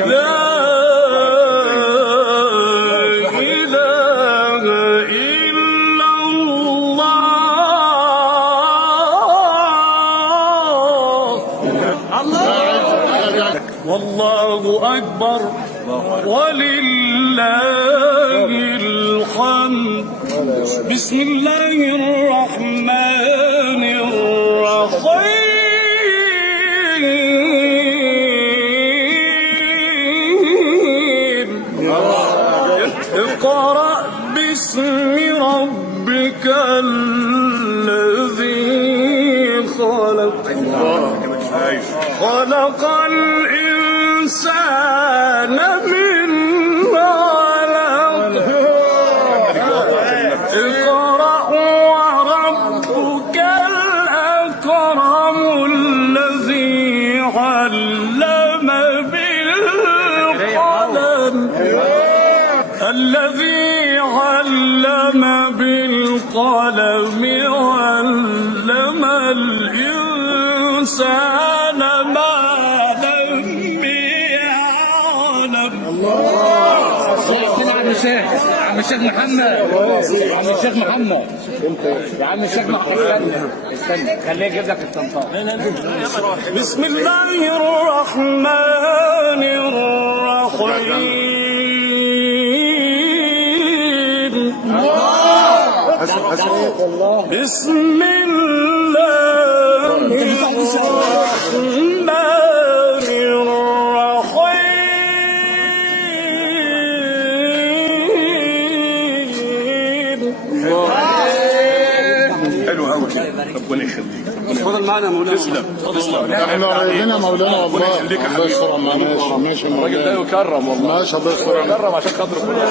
إله إلا الله والله أكبر ولله الحمد. بسم الله الرحمن الرحيم. اقرأ باسم ربك الذي خلق خلق الإنسان من علق. اقرأ وربك الأكرم الذي علم بالقلم علم الإنسان ما لم يعلم. عم الشيخ محمد يا عم الشيخ محمد استنى خليه يجيب لك الطنطا. بسم الله الرحمن الرحيم. بسم الله الرحمن الرحيم. حلو قوي ربنا يخليك. اتفضل معانا يا مولانا. تسلم. احنا رايدين يا مولانا والله. الله يستر معنا. ماشي الراجل ده يكرم والله. ماشي الله يستر. يكرم عشان خاطر كلنا.